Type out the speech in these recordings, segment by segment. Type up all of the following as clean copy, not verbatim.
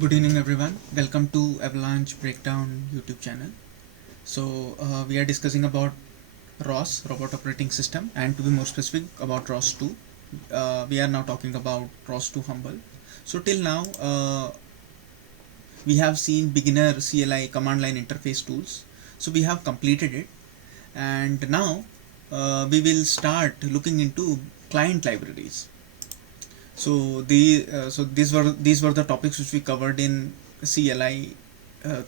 Good evening everyone. Welcome to Avalanche Breakdown YouTube channel. So we are discussing about ROS, Robot Operating System, and to be more specific about ROS 2. We are now talking about ROS 2 Humble. So till now we have seen beginner CLI command line interface tools. So we have completed it, and now we will start looking into client libraries. So these were the topics which we covered in CLI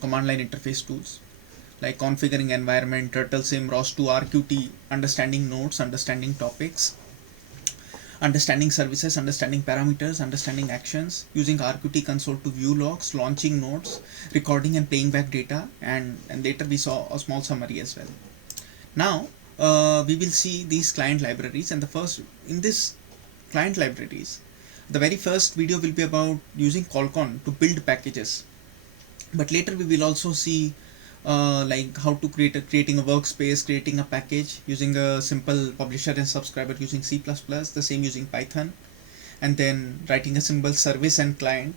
command line interface tools, like configuring environment, turtle sim, ROS2, RQT, understanding nodes, understanding topics, understanding services, understanding parameters, understanding actions, using RQT console to view logs, launching nodes, recording and playing back data, and later we saw a small summary as well. Now we will see these client libraries, and the first in this client libraries, the very first video will be about using colcon to build packages, but later we will also see like how to creating a workspace, creating a package using a simple publisher and subscriber using C++, the same using Python, and then writing a simple service and client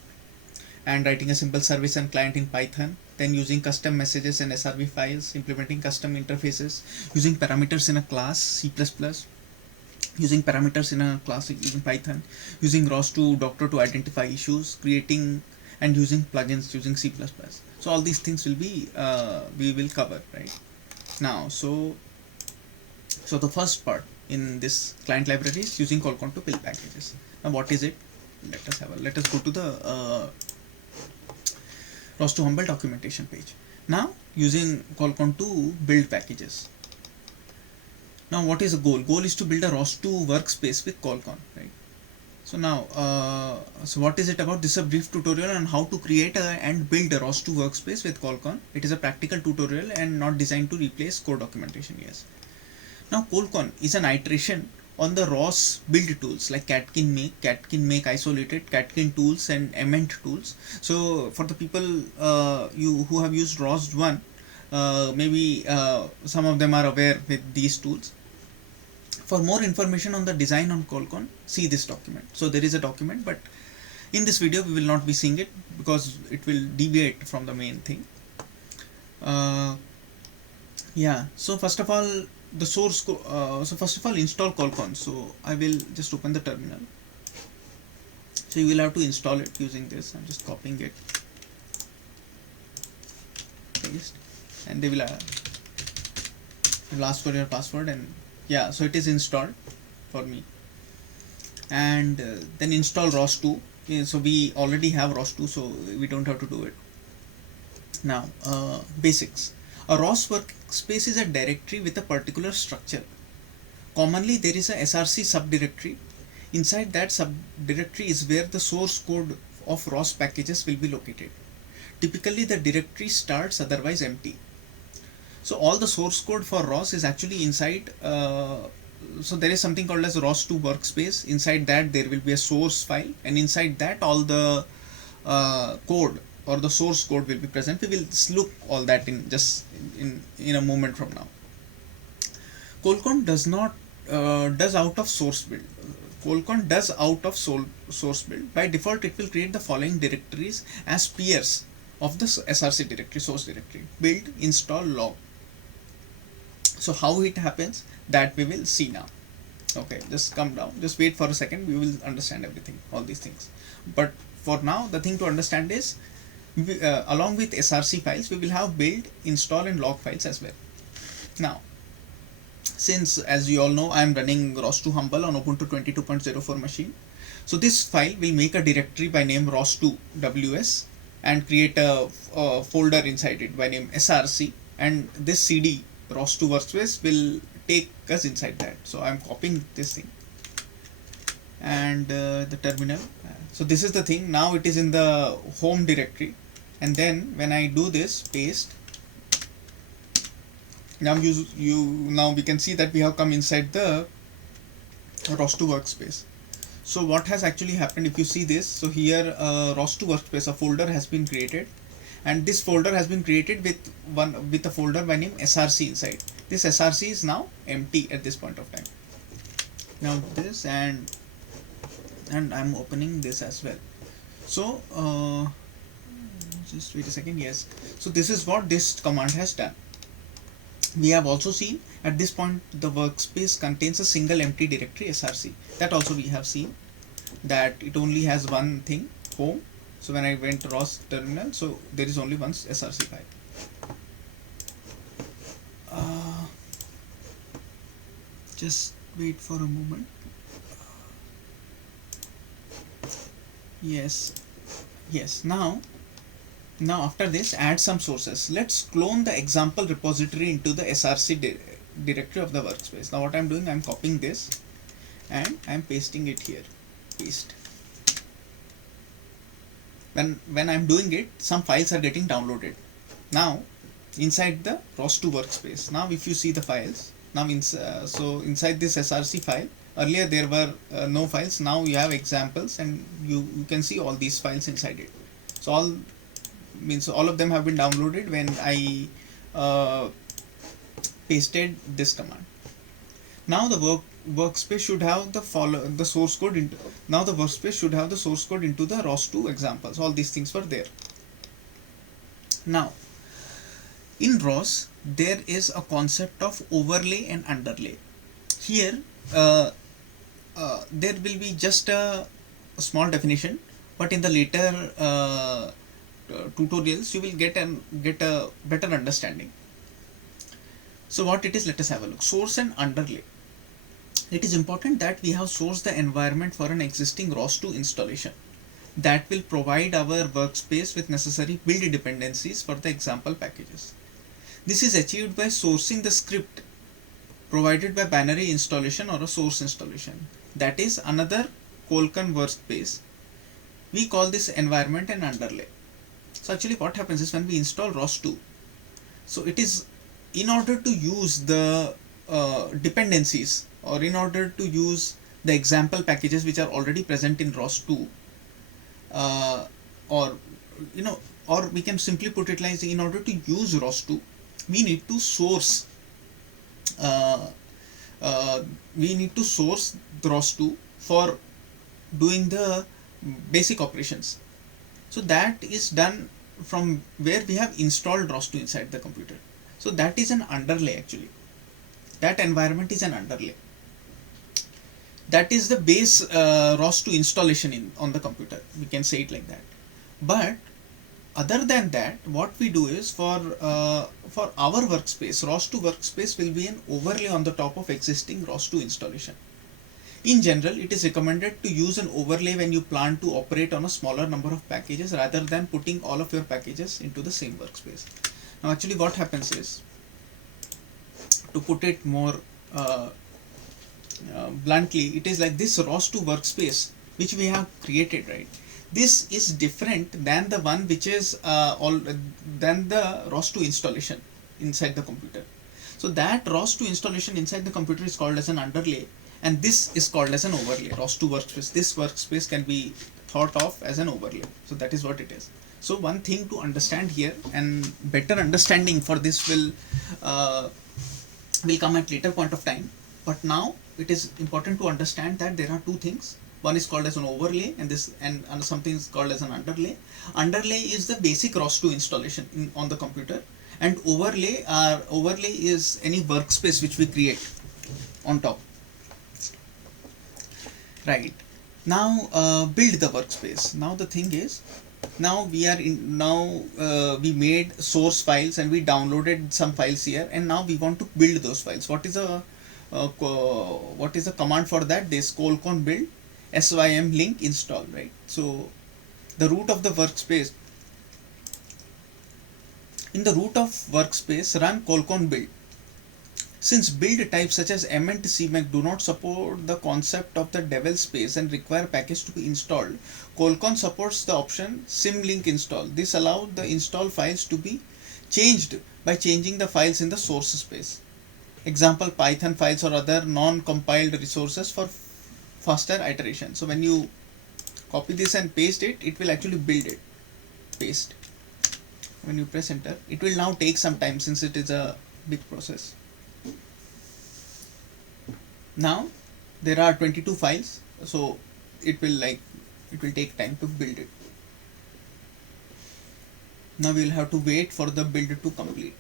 in Python, then using custom messages and SRV files, implementing custom interfaces, using parameters in a class C++, using parameters in a class using Python, using ROS2 Doctor to identify issues, creating and using plugins using C++. So all these things will be we will cover right now. So the first part in this client library is using colcon to build packages. Now what is it? Let us go to the ROS2 Humble documentation page. Now using colcon to build packages. Now what is the goal? Goal is to build a ROS2 workspace with colcon, right? So now, so what is it about? This is a brief tutorial on how to create and build a ROS2 workspace with colcon. It is a practical tutorial and not designed to replace code documentation. Yes. Now colcon is an iteration on the ROS build tools like catkin make isolated, catkin tools, and emend tools. So for the people who have used ROS 1, maybe some of them are aware with these tools. For more information on the design on colcon, see this document. So there is a document, but in this video we will not be seeing it because it will deviate from the main thing. Yeah, so first of all the source so first of all install colcon. So I will just open the terminal. So you will have to install it using this. I'm just copying it, paste, and they will ask for your password, and yeah, so it is installed for me. And then install ROS2. Yeah, so we already have ROS2, so we don't have to do it. Now basics. A ROS workspace is a directory with a particular structure. Commonly there is a src subdirectory. Inside that subdirectory is where the source code of ROS packages will be located. Typically the directory starts otherwise empty. So all the source code for ROS is actually inside. So there is something called as ROS2 workspace. Inside that there will be a source file, and inside that all the code or the source code will be present. We will look all that in just in a moment from now. Colcon does not does out of source build. Colcon does out of source build. By default, it will create the following directories as peers of the src directory, source directory: build, install, log. So how it happens, that we will see now. Okay, just come down, just wait for a second, we will understand everything, all these things. But for now the thing to understand is along with src files we will have build, install, and log files as well. Now since, as you all know, I am running ROS2 Humble on Ubuntu 22.04 machine, so this file will make a directory by name ROS2 ws and create a folder inside it by name src, and this cd ROS2 workspace will take us inside that. So I'm copying this thing and the terminal. So this is the thing. Now it is in the home directory, and then when I do this paste, now now we can see that we have come inside the ROS2 workspace. So what has actually happened, if you see this, so here ROS2 workspace, a folder has been created, and this folder has been created with a folder by name src inside. This src is now empty at this point of time. Now this, and I'm opening this as well. So just wait a second. Yes, so this is what this command has done. We have also seen at this point the workspace contains a single empty directory src. That also we have seen that it only has one thing, home. So when I went ROS terminal, so there is only one src file. Just wait for a moment. Yes, yes. Now after this, add some sources. Let's clone the example repository into the src directory of the workspace. Now what I'm doing, I'm copying this and I'm pasting it here. Paste. When I'm doing it, some files are getting downloaded now inside the ROS2 workspace. Now if you see the files, now so inside this src file, earlier there were no files. Now you have examples and you can see all these files inside it. So all of them have been downloaded when I pasted this command. Now the workspace should have the source code into. Now the workspace should have the source code into the ROS2 examples. All these things were there. Now in ROS there is a concept of overlay and underlay. Here there will be just a small definition, but in the later tutorials you will get a better understanding. So what it is, let us have a look. Source and underlay. It is important that we have sourced the environment for an existing ROS2 installation that will provide our workspace with necessary build dependencies for the example packages. This is achieved by sourcing the script provided by binary installation or a source installation. That is another colcon workspace. We call this environment and underlay. So actually what happens is when we install ROS2, so it is in order to use the dependencies, or in order to use the example packages which are already present in ROS2, or we can simply put it like, in order to use ROS2 we need to source the ROS2 for doing the basic operations. So that is done from where we have installed ROS2 inside the computer. So that is an underlay actually. That environment is an underlay. That is the base ROS2 installation on the computer. We can say it like that. But other than that, what we do is for our workspace, ROS2 workspace will be an overlay on the top of existing ROS2 installation. In general, it is recommended to use an overlay when you plan to operate on a smaller number of packages rather than putting all of your packages into the same workspace. Now actually what happens is, to put it more bluntly, it is like this ROS2 workspace which we have created, right? This is different than the one which is than the ROS2 installation inside the computer. So that ROS2 installation inside the computer is called as an underlay, and this is called as an overlay. ROS2 workspace. This workspace can be thought of as an overlay. So that is what it is. So one thing to understand here, and better understanding for this will come at later point of time. But now it is important to understand that there are two things. One is called as an overlay, and something is called as an underlay. Underlay is the basic ROS2 installation on the computer, and overlay is any workspace which we create on top. Right. Now build the workspace. Now the thing is, now we made source files and we downloaded some files here, and now we want to build those files. What is a command for that? This colcon build sym link install, right? So the root of the workspace, in the root of workspace, run colcon build. Since build types such as m and cmake do not support the concept of the devel space and require package to be installed, colcon supports the option symlink install. This allows the install files to be changed by changing the files in the source space. Example, Python files or other non-compiled resources for faster iteration. So when you copy this and paste it, it will actually build it. Paste. When you press enter, it will now take some time since it is a big process. Now there are 22 files, so it will take time to build it. Now we will have to wait for the build to complete.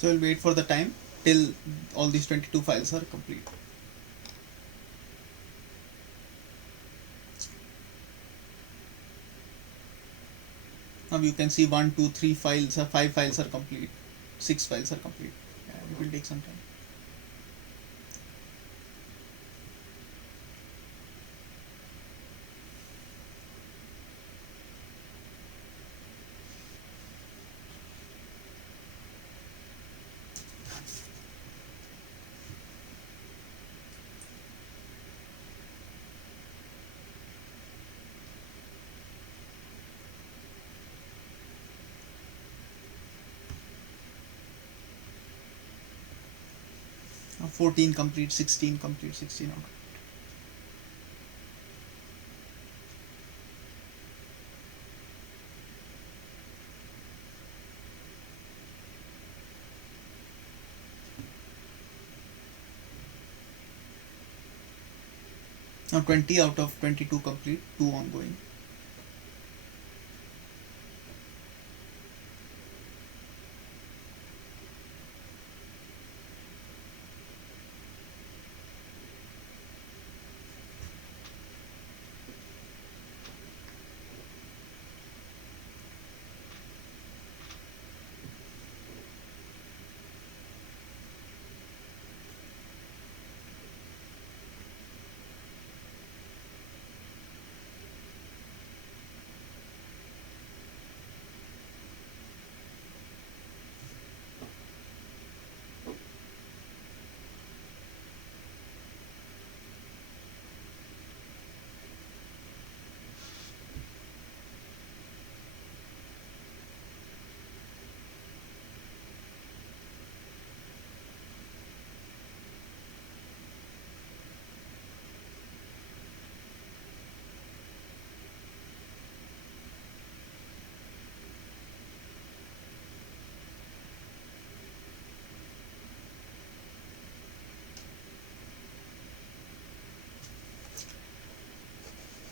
So we'll wait for the time till all these 22 files are complete. Now you can see 1, 2, 3 files or 5 files are complete, 6 files are complete. Yeah, it will take some time. Now 14 complete, 16 complete, 16 out. Now 20 out of 22 complete, 2 ongoing.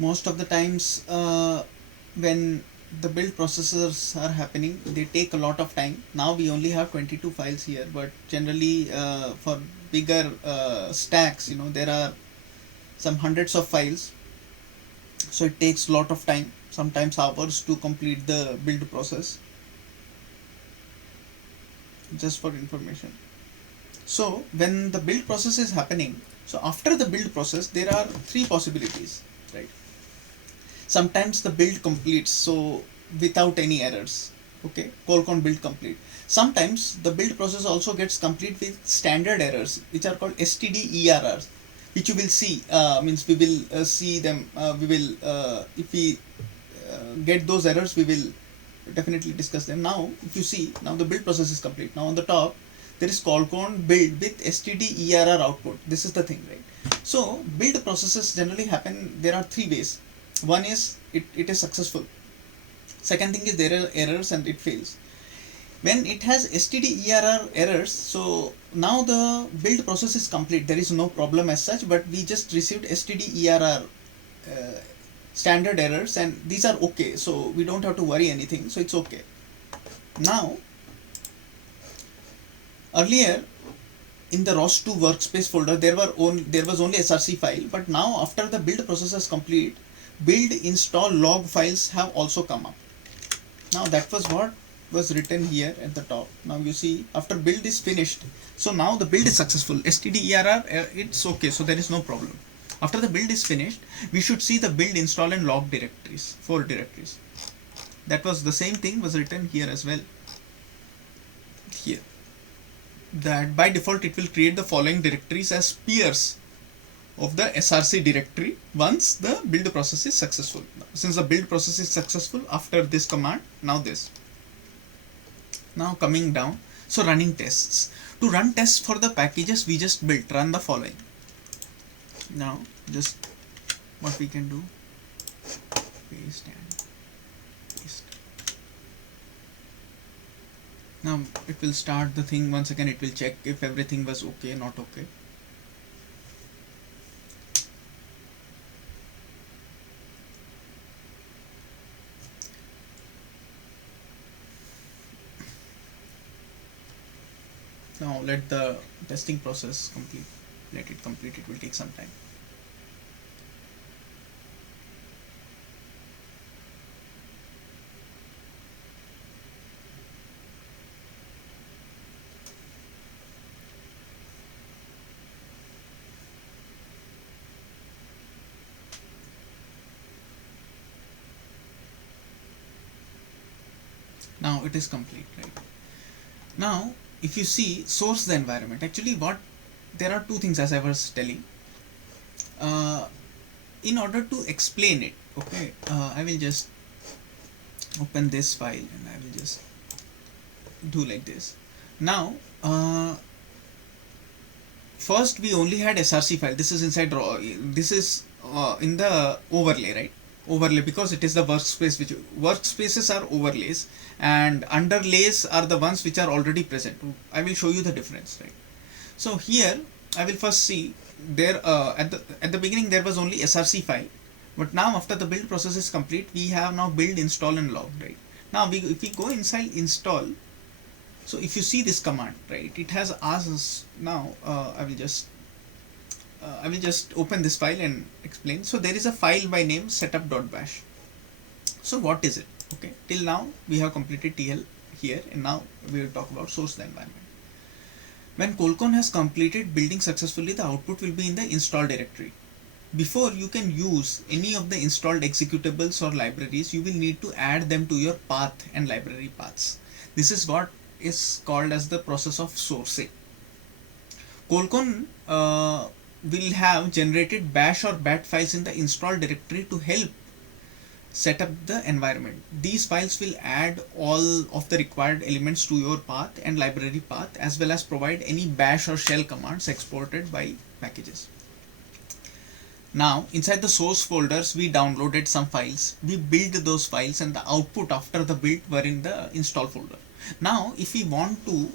Most of the times when the build processes are happening, they take a lot of time. Now we only have 22 files here, but generally for bigger stacks, there are some hundreds of files, so it takes a lot of time, sometimes hours, to complete the build process. Just for information. So when the build process is happening, so after the build process there are three possibilities, right? Sometimes the build completes, so without any errors, okay, colcon build complete. Sometimes the build process also gets complete with standard errors, which are called stderrs, which you will see, means we will see them, we will if we get those errors, we will definitely discuss them. Now if you see, now the build process is complete. Now on the top there is colcon build with stderr output. This is the thing, right? So build processes generally happen, there are three ways. One is it is successful. Second thing is there are errors and it fails. When it has stderr errors, so now the build process is complete, there is no problem as such, but we just received stderr standard errors, and these are okay, so we don't have to worry anything, so it's okay. Now earlier in the ROS2 workspace folder there was only src file, but now after the build process is complete, build install log files have also come up. Now that was what was written here at the top. Now you see, after build is finished, so now the build is successful, stderr it's okay, so there is no problem. After the build is finished, we should see the build install and log directories, 4 directories. That was the same thing was written here as well. Here, that by default it will create the following directories as peers of the src directory once the build process is successful. Since the build process is successful, after this command, now this. Now coming down, so running tests. To run tests for the packages we just built, run the following. Now just what we can do, paste and paste. Now it will start the thing once again, it will check if everything was okay, not okay. Now let the testing process complete. Let it complete, it will take some time. Now it is complete, right? Now if you see source the environment, actually what, there are two things as I was telling. In order to explain it, okay, I will just open this file and I will just do like this. Now first we only had src file, this is inside raw, this is in the overlay, right? Overlay, because it is the workspace, which workspaces are overlays and underlays are the ones which are already present. I will show you the difference, right? So here I will first see there, at the beginning there was only src file, but now after the build process is complete we have now build, install and log, right? Now if we go inside install, so if you see this command, right, it has asked us now, I will just open this file and explain. So there is a file by name setup.bash. So what is it? Okay, till now we have completed TL here, and now we will talk about source the environment. When colcon has completed building successfully, the output will be in the install directory. Before you can use any of the installed executables or libraries, you will need to add them to your path and library paths. This is what is called as the process of sourcing. Colcon will have generated bash or bat files in the install directory to help set up the environment. These files will add all of the required elements to your path and library path, as well as provide any bash or shell commands exported by packages. Now inside the source folders we downloaded some files, we built those files, and the output after the build were in the install folder. Now if we want to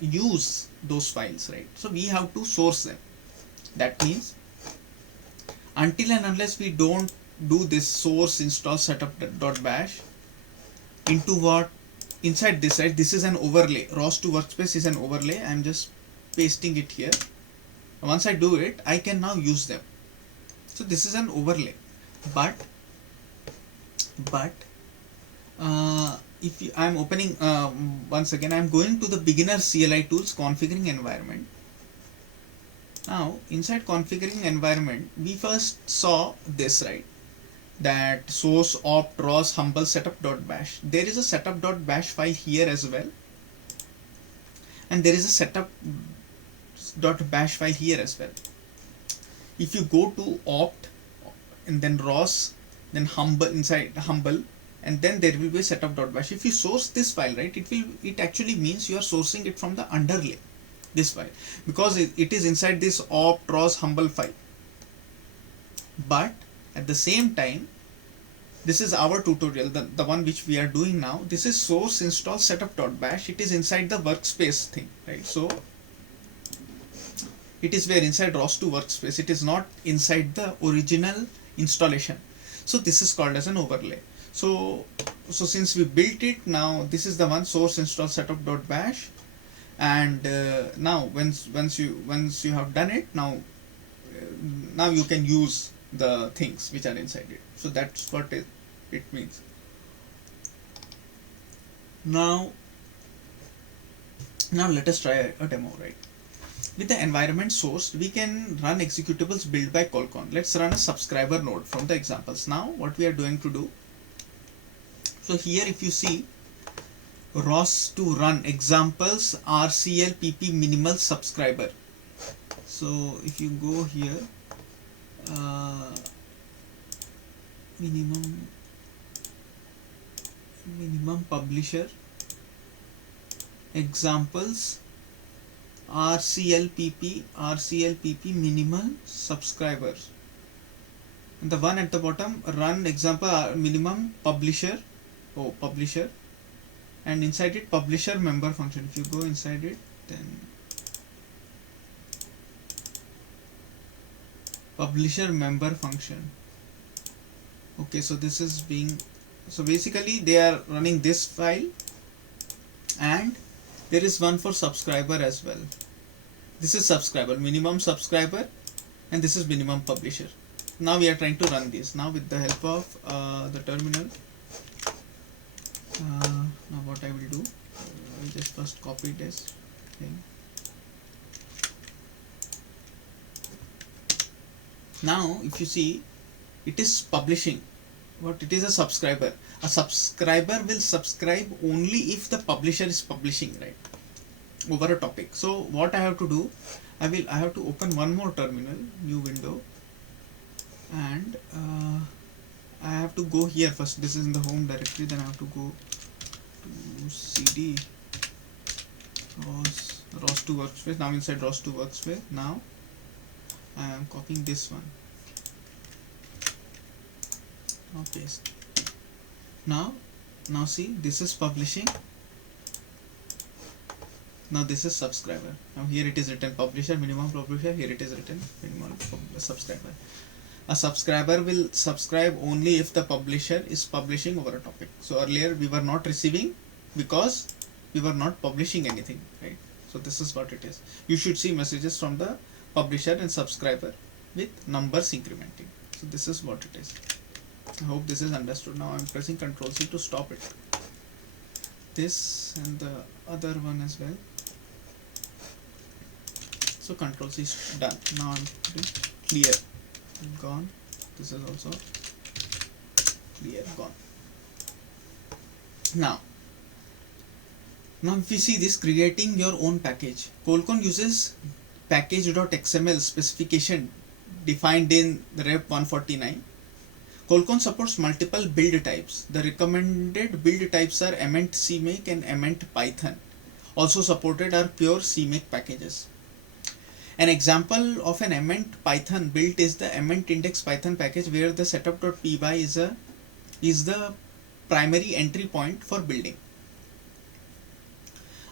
use those files, right, so we have to source them. That means until and unless we don't do this source install setup.bash into what, inside this, right, this is an overlay, ROS2 workspace is an overlay, I'm just pasting it here. Once I do it, I can now use them. So this is an overlay, but if I'm opening, once again I'm going to the beginner CLI tools, configuring environment. Now inside configuring environment we first saw this, right, that source opt ros humble setup.bash. There is a setup.bash file here as well, and there is a setup.bash file here as well. If you go to opt and then ros, then humble, inside humble, and then there will be a setup.bash. If you source this file, right, it actually means you are sourcing it from the underlay, this file, because it is inside this opt ros humble file. But at the same time, this is our tutorial, the one which we are doing now. This is source install setup.bash. It is inside the workspace thing, right? So it is where inside ROS2 workspace, it is not inside the original installation. So this is called as an overlay. So since we built it, now this is the one, source install setup.bash, and now once you have done it, now you can use the things which are inside it. So that's what it means. Now let us try a demo, right? With the environment sourced, we can run executables built by colcon. Let's run a subscriber node from the examples. Now what we are going to do, so here if you see ROS to run examples RCL pp minimal subscriber. So if you go here, minimum publisher, examples rclpp minimal subscribers, and the one at the bottom run example minimum publisher, publisher, and inside it publisher member function. If you go inside it, then publisher member function. Okay, so this is being, so basically they are running this file, and there is one for subscriber as well. This is subscriber, minimum subscriber, and this is minimum publisher. Now we are trying to run this now with the help of the terminal. Now what I will do, I will just first copy this thing. Now if you see, it is publishing. What it is, a subscriber. A subscriber will subscribe only if the publisher is publishing, right, over a topic. So what I have to do, I have to open one more terminal, new window, and I have to go here first. This is in the home directory. Then I have to go to cd ROS2 workspace. Now inside ROS2 workspace, now I am copying this one. Okay, now see, this is publishing, now this is subscriber. Now here it is written publisher, minimum publisher, here it is written minimum subscriber. A subscriber will subscribe only if the publisher is publishing over a topic. So earlier we were not receiving because we were not publishing anything, right? So this is what it is. You should see messages from the publisher and subscriber with numbers incrementing. So this is what it is. I hope this is understood. Now I am pressing Ctrl C to stop it. This and the other one as well. So Ctrl C is done. Now I'm putting clear, gone. This is also clear, gone. Now if you see this, creating your own package. Colcon uses package.xml specification defined in the Rep 149. Colcon supports multiple build types. The recommended build types are Emmet, CMake, and Emmet Python. Also supported are pure CMake packages. An example of an Emmet Python build is the Emmet index Python package, where the setup.py is the primary entry point for building.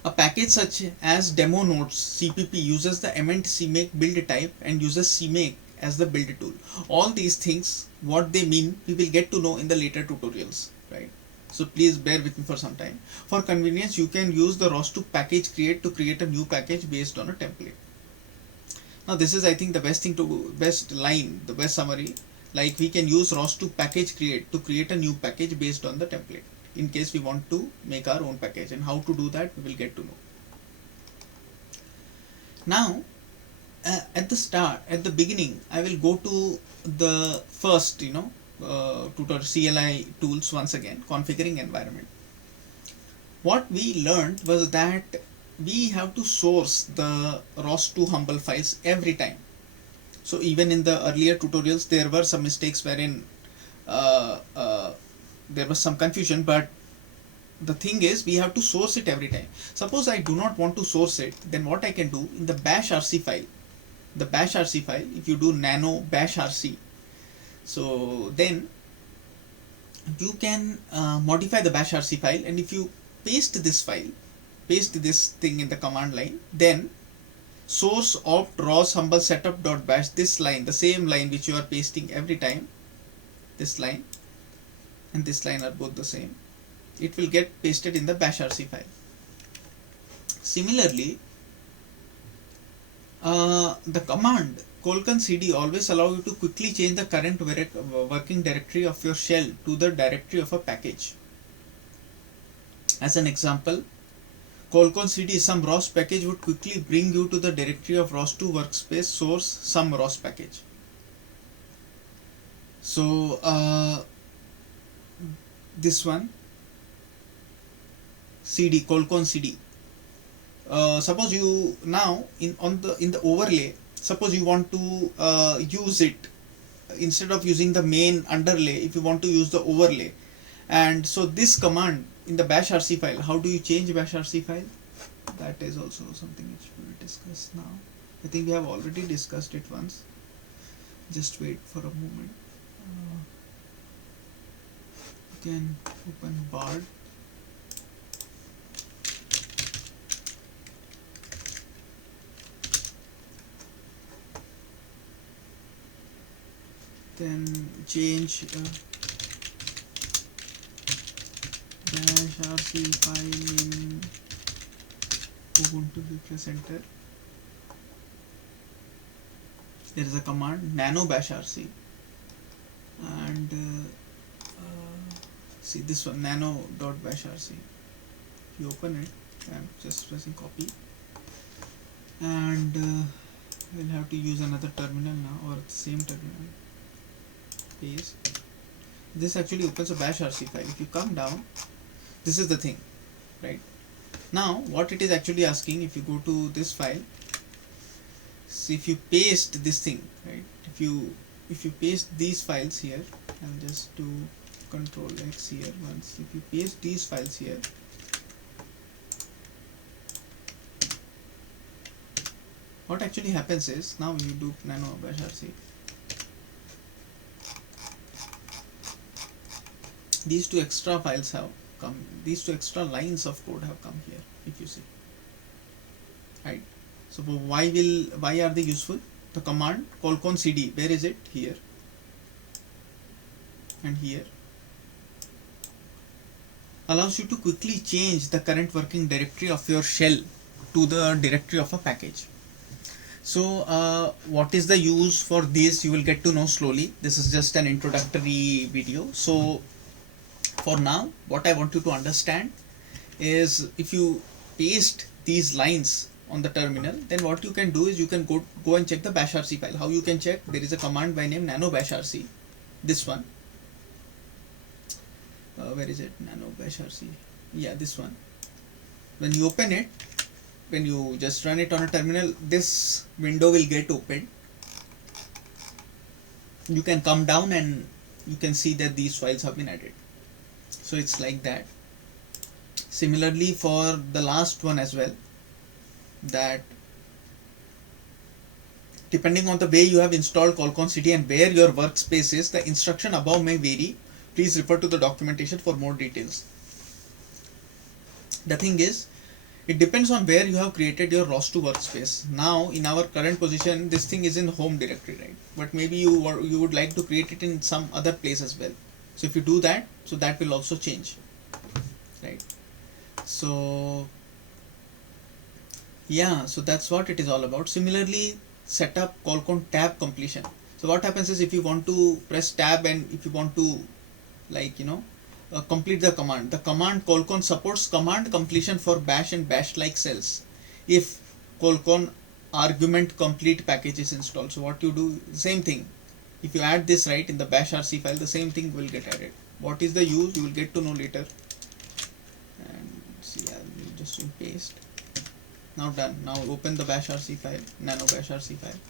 A package such as demo nodes CPP uses the Emmet CMake build type and uses CMake as the build tool. All these things, what they mean, we will get to know in the later tutorials, right? So please bear with me for some time. For convenience, you can use the ROS2 package create to create a new package based on a template. Now this is, I think, the best summary. Like, we can use ROS2 package create to create a new package based on the template, in case we want to make our own package. And how to do that, we will get to know. Now at the beginning, I will go to the first tutorial, CLI tools once again, configuring environment. What we learned was that we have to source the ROS2 Humble files every time. So even in the earlier tutorials, there were some mistakes wherein there was some confusion, but the thing is, we have to source it every time. Suppose I do not want to source it, then what I can do in the bash rc file, if you do nano bash rc, so then you can modify the bash rc file, and if you paste this thing in the command line, then source opt ros humble setup.bash, this line, the same line which you are pasting every time, this line and this line are both the same, it will get pasted in the bash rc file. Similarly, the command colcon cd always allow you to quickly change the current working directory of your shell to the directory of a package. As an example, colcon cd some ROS package would quickly bring you to the directory of ROS2 workspace source some ROS package. So this one, cd, colcon cd. Suppose you now in the overlay, suppose you want to use it instead of using the main underlay, if you want to use the overlay, and so this command in the bash rc file, how do you change bash rc file? that is also something which we will discuss now. I think we have already discussed it once. Just wait for a moment. You can open Bard. Then change dash rc file in Ubuntu representer. There is a command nano bash rc, and see this one, nano.bash rc. If you open it, I'm just pressing copy, and we'll have to use another terminal now, or the same terminal. Paste. This actually opens a bash rc file. If you come down, this is the thing, right? Now what it is actually asking, if you go to this file, see, if you paste this thing, right, if you paste these files here, I'll just do Control X here once. If you paste these files here, what actually happens is, now you do nano bash rc, these two extra files have come, these two extra lines of code have come here, if you see, right? So why are they useful? The command colcon cd, where is it? Here and here, allows you to quickly change the current working directory of your shell to the directory of a package. So what is the use for this, you will get to know slowly. This is just an introductory video. So for now, what I want you to understand is, if you paste these lines on the terminal, then what you can do is you can go and check the bash rc file. How you can check? There is a command by name nano bash rc, this one. Where is it? Nano bash rc, yeah, this one. When you open it, when you just run it on a terminal, this window will get opened. You can come down and you can see that these files have been added. So it's like that. Similarly for the last one as well, that depending on the way you have installed colcon cd and where your workspace is, the instruction above may vary. Please refer to the documentation for more details. The thing is, it depends on where you have created your ROS2 workspace. Now in our current position, this thing is in home directory, right? But maybe you would like to create it in some other place as well. So if you do that, so that will also change, right? So yeah, so that's what it is all about. Similarly, set up colcon tab completion. So what happens is, if you want to press tab and if you want to, like, complete the command colcon supports command completion for bash and bash like cells if colcon argument complete package is installed. So what you do, same thing, if you add this right in the bash rc file, the same thing will get added. What is the use, you will get to know later. And see, I'll just paste. Now done. Now open the bash rc file, nano bash rc file.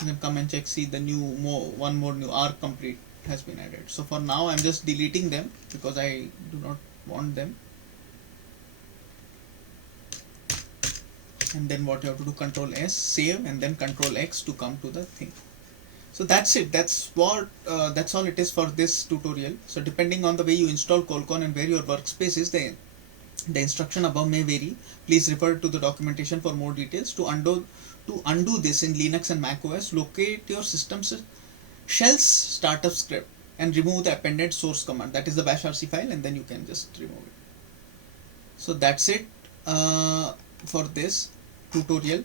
You can come and check, see the one more new arg complete has been added. So for now I'm just deleting them because I do not want them. And then what you have to do, Control S, save, and then Control X to come to the thing. So that's it. That's all it is for this tutorial. So depending on the way you install colcon and where your workspace is, the instruction above may vary. Please refer to the documentation for more details. To undo this in Linux and Mac OS, locate your system's shell's startup script and remove the appended source command, that is the bash rc file, and then you can just remove it. So that's it for this tutorial.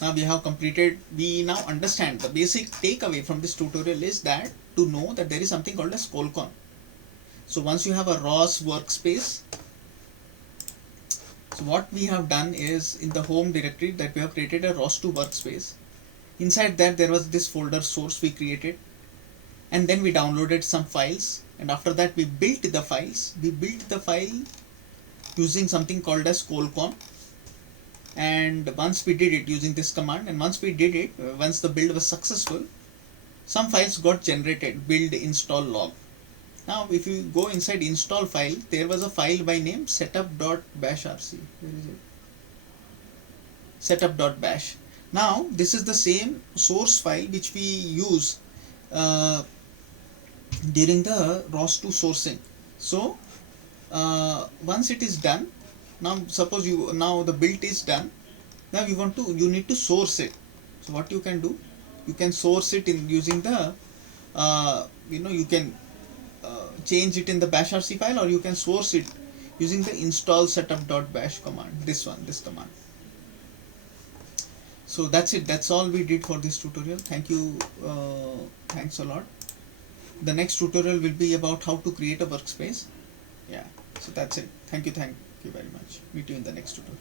Now we have completed, we now understand the basic takeaway from this tutorial is that to know that there is something called as colcon. So once you have a ROS workspace, so what we have done is, in the home directory that we have created a ROS2 workspace. Inside that there was this folder source we created, and then we downloaded some files, and after that we built the files. We built the file using something called as colcon, and once we did it using this command, and once we did it, once the build was successful, some files got generated, build install log. Now if you go inside install file, there was a file by name setup.bashrc. Where is it? Setup.bash. Now this is the same source file which we use during the ROS2 sourcing. So once it is done, now suppose now the build is done, now you need to source it. So what you can do, you can source it in using the you can change it in the bashrc file, or you can source it using the install setup.bash command, this command. So that's it, that's all we did for this tutorial. Thank you, thanks a lot. The next tutorial will be about how to create a workspace. Yeah, so that's it. Thank you very much. Meet you in the next tutorial.